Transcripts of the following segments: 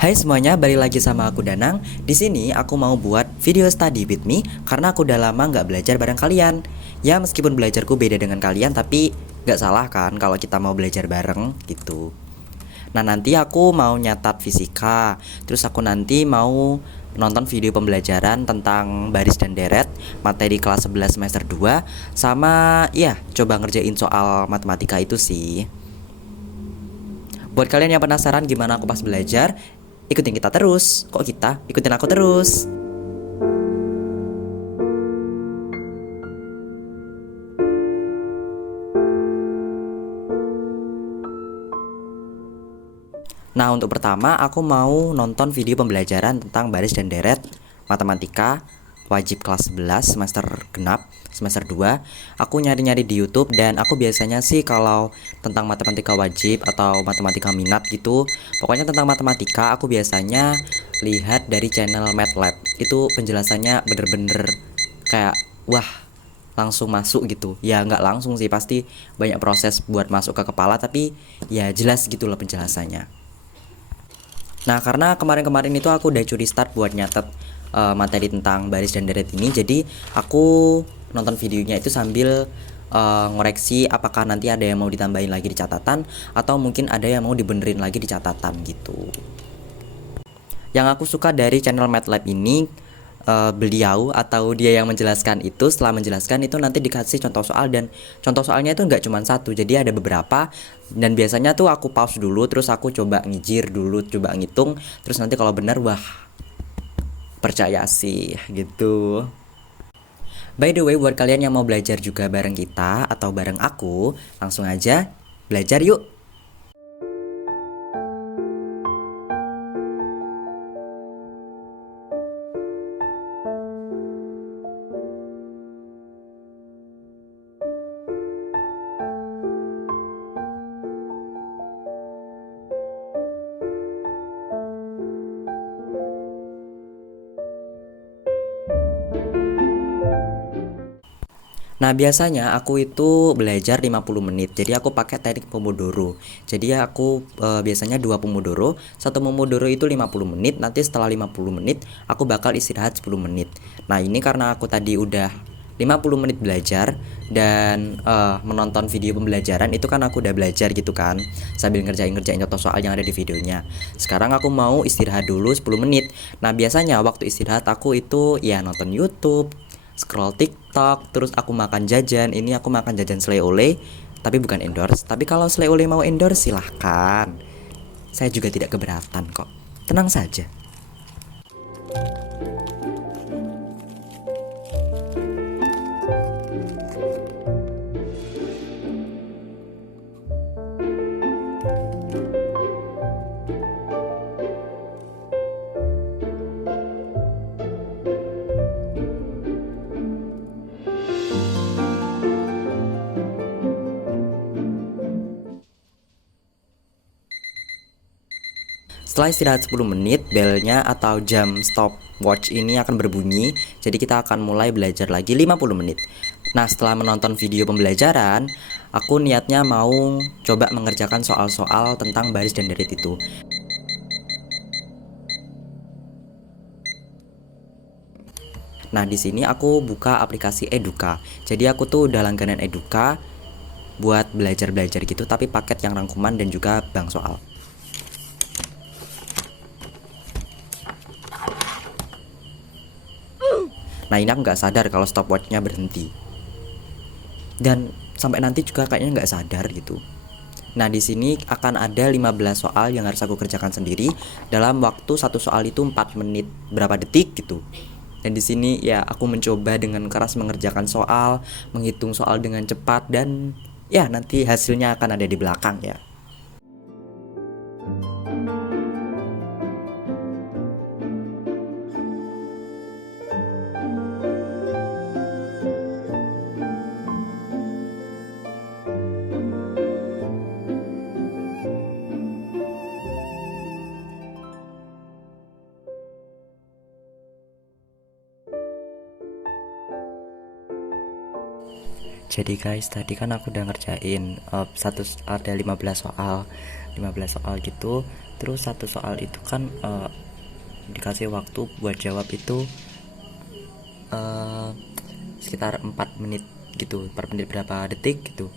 Hai semuanya, balik lagi sama aku Danang. Di sini aku mau buat video study with me karena aku udah lama nggak belajar bareng kalian. Ya meskipun belajarku beda dengan kalian, tapi nggak salah kan kalau kita mau belajar bareng gitu. Nah nanti aku mau nyatat fisika, terus aku nanti mau nonton video pembelajaran tentang baris dan deret, materi kelas 11 semester 2, sama ya coba ngerjain soal matematika itu sih. Buat kalian yang penasaran gimana aku pas belajar, ikutin kita terus. Kok kita? Ikutin aku terus. Nah, untuk pertama aku mau nonton video pembelajaran tentang baris dan deret matematika wajib kelas 11 semester genap semester 2. Aku nyari-nyari di YouTube dan aku biasanya sih kalau tentang matematika wajib atau matematika minat gitu, pokoknya tentang matematika aku biasanya lihat dari channel MATLAB. Itu penjelasannya bener-bener kayak wah, langsung masuk gitu. Ya nggak langsung sih, pasti banyak proses buat masuk ke kepala, tapi ya jelas gitu loh penjelasannya. Nah, karena kemarin-kemarin itu aku udah curi start buat nyatet materi tentang baris dan deret ini, jadi aku nonton videonya itu sambil ngoreksi apakah nanti ada yang mau ditambahin lagi di catatan atau mungkin ada yang mau dibenerin lagi di catatan gitu. Yang aku suka dari channel MATLAB ini, beliau atau dia yang menjelaskan itu, setelah menjelaskan itu nanti dikasih contoh soal, dan contoh soalnya itu nggak cuma satu, jadi ada beberapa. Dan biasanya tuh aku pause dulu, terus aku coba ngijir dulu, coba ngitung, terus nanti kalau benar wah, percaya sih gitu. By the way, buat kalian yang mau belajar juga bareng kita atau bareng aku, langsung aja belajar yuk. Nah, biasanya aku itu belajar 50 menit. Jadi aku pakai teknik Pomodoro. Jadi aku biasanya 2 Pomodoro. Satu Pomodoro itu 50 menit. Nanti setelah 50 menit aku bakal istirahat 10 menit. Nah, ini karena aku tadi udah 50 menit belajar dan menonton video pembelajaran itu kan aku udah belajar gitu kan, sambil ngerjain contoh soal yang ada di videonya. Sekarang aku mau istirahat dulu 10 menit. Nah, biasanya waktu istirahat aku itu ya nonton YouTube, scroll TikTok, terus aku makan jajan. Ini aku makan jajan Slay Oleh, tapi bukan endorse. Tapi kalau Slay Oleh mau endorse silahkan. Saya juga tidak keberatan kok. Tenang saja. Setelah istirahat 10 menit, belnya atau jam stopwatch ini akan berbunyi. Jadi kita akan mulai belajar lagi 50 menit. Nah, setelah menonton video pembelajaran, aku niatnya mau coba mengerjakan soal-soal tentang baris dan deret itu. Nah, di sini aku buka aplikasi Eduka. Jadi aku tuh udah langganan Eduka buat belajar-belajar gitu, tapi paket yang rangkuman dan juga bank soal. Nah, ini aku nggak sadar kalau stopwatchnya berhenti. Dan sampai nanti juga kayaknya nggak sadar gitu. Nah, di sini akan ada 15 soal yang harus aku kerjakan sendiri dalam waktu satu soal itu 4 menit berapa detik gitu. Dan di sini ya aku mencoba dengan keras mengerjakan soal, menghitung soal dengan cepat, dan ya nanti hasilnya akan ada di belakang ya. Jadi guys, tadi kan aku udah ngerjain ada 15 soal gitu. Terus satu soal itu kan dikasih waktu buat jawab itu sekitar 4 menit gitu, per menit berapa detik gitu.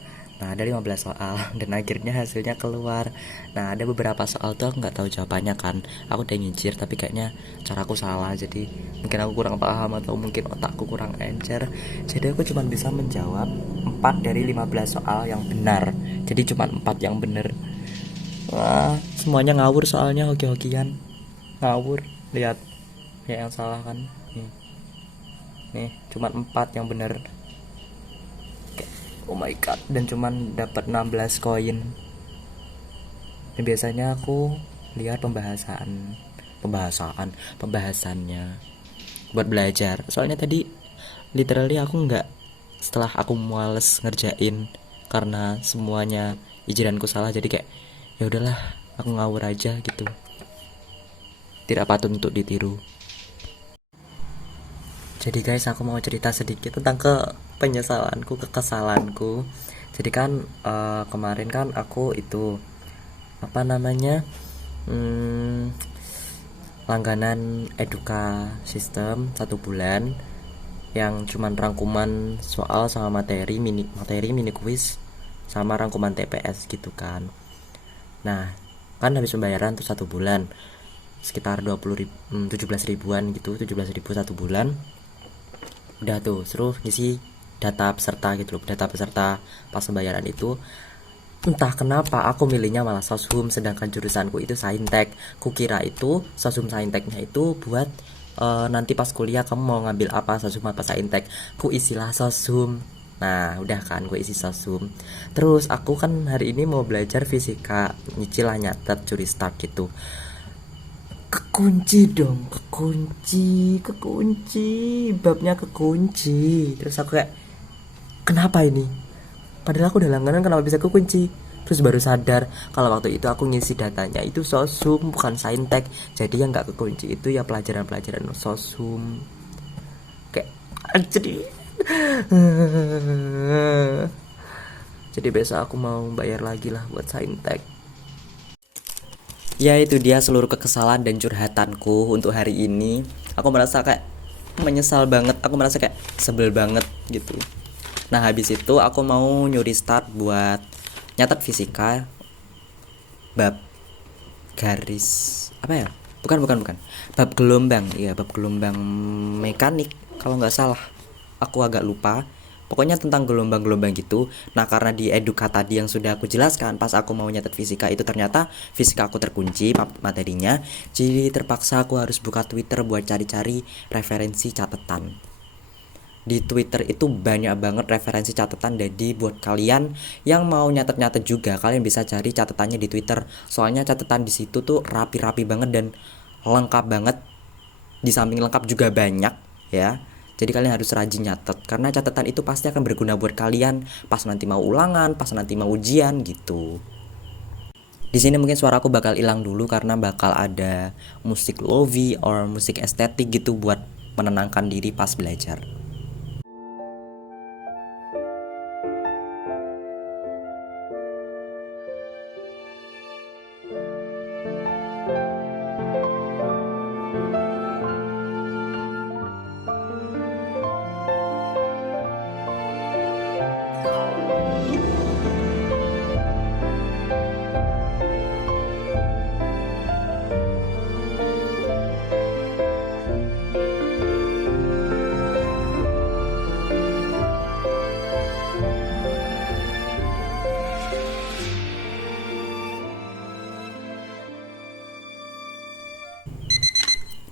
Nah ada 15 soal dan akhirnya hasilnya keluar. Nah ada beberapa soal tuh aku nggak tahu jawabannya kan, aku udah nyincir tapi kayaknya caraku salah, jadi mungkin aku kurang paham atau mungkin otakku kurang encer, jadi aku cuma bisa menjawab 4 dari 15 soal yang benar, jadi cuma 4 yang benar. Wah semuanya ngawur soalnya, hoki-hokian ngawur. Lihat ya yang salah kan, nih cuma 4 yang benar. Oh my god, dan cuman dapat 16 koin. Dan biasanya aku lihat pembahasannya buat belajar. Soalnya tadi literally aku nggak, setelah aku males ngerjain karena semuanya ijiranku salah, jadi kayak ya udahlah aku ngawur aja gitu. Tidak patut untuk ditiru. Jadi guys, aku mau cerita sedikit tentang kekesalanku. Jadi kan kemarin kan aku itu apa namanya langganan Eduka Sistem 1 bulan yang cuman rangkuman soal sama mini quiz sama rangkuman TPS gitu kan. Nah kan habis pembayaran tuh 1 bulan sekitar 17 ribuan gitu, 17 ribu 1 bulan. Udah tuh suruh ngisi data peserta gitu loh, data peserta pas pembayaran itu. Entah kenapa aku milihnya malah soshum, sedangkan jurusanku itu saintek. Kukira itu soshum sainteknya itu buat nanti pas kuliah kamu mau ngambil apa, soshum apa saintek. Ku isilah soshum. Nah udah kan gue isi soshum. Terus aku kan hari ini mau belajar fisika, nyicil lah nyatet curi start gitu. Kekunci babnya kekunci. Terus aku kayak kenapa ini, padahal aku udah langganan kenapa bisa kekunci. Terus baru sadar kalau waktu itu aku ngisi datanya itu soshum bukan saintek, jadi yang nggak kekunci itu ya pelajaran-pelajaran soshum. Kayak jadi jadi besok aku mau bayar lagi lah buat saintek. Ya itu dia seluruh kekesalan dan curhatanku untuk hari ini. Aku merasa kayak menyesal banget, aku merasa kayak sebel banget gitu. Nah habis itu aku mau nyuri start buat nyatet fisika bab garis apa ya, bukan bab gelombang, iya bab gelombang mekanik kalau nggak salah, aku agak lupa. Pokoknya tentang gelombang-gelombang gitu. Nah karena di eduka tadi yang sudah aku jelaskan, pas aku mau nyatet fisika itu ternyata fisika aku terkunci materinya, jadi terpaksa aku harus buka Twitter buat cari-cari referensi catatan. Di Twitter itu banyak banget referensi catatan, jadi buat kalian yang mau nyatet-nyatet juga kalian bisa cari catatannya di Twitter. Soalnya catatan di situ tuh rapi-rapi banget dan lengkap banget. Di samping lengkap juga banyak ya. Jadi kalian harus rajin nyatet karena catatan itu pasti akan berguna buat kalian pas nanti mau ulangan, pas nanti mau ujian gitu. Di sini mungkin suaraku bakal hilang dulu karena bakal ada musik lofi or musik estetik gitu buat menenangkan diri pas belajar.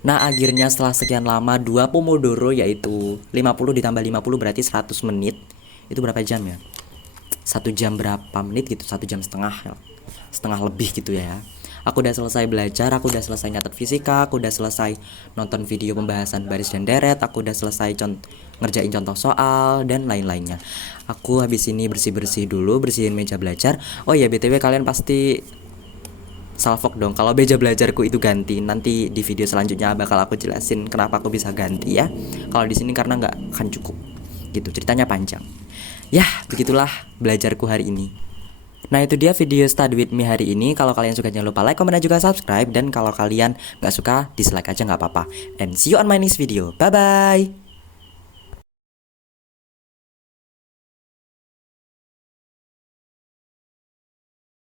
Nah akhirnya setelah sekian lama 2 Pomodoro, yaitu 50 ditambah 50 berarti 100 menit. Itu berapa jam ya? 1 jam berapa menit gitu, 1 jam setengah ya. Setengah lebih gitu ya. Aku udah selesai belajar, aku udah selesai nyatet fisika, aku udah selesai nonton video pembahasan baris dan deret, aku udah selesai ngerjain contoh soal dan lain-lainnya. Aku habis ini bersih-bersih dulu, bersihin meja belajar. Oh ya BTW kalian pasti salfok dong kalau meja belajarku itu ganti. Nanti di video selanjutnya bakal aku jelasin kenapa aku bisa ganti ya. Kalau di sini karena nggak akan cukup gitu, ceritanya panjang. Ya begitulah belajarku hari ini. Nah itu dia video Study With Me hari ini. Kalau kalian suka jangan lupa like, komen, dan juga subscribe. Dan kalau kalian nggak suka dislike aja nggak apa-apa. And see you on my next video. Bye bye.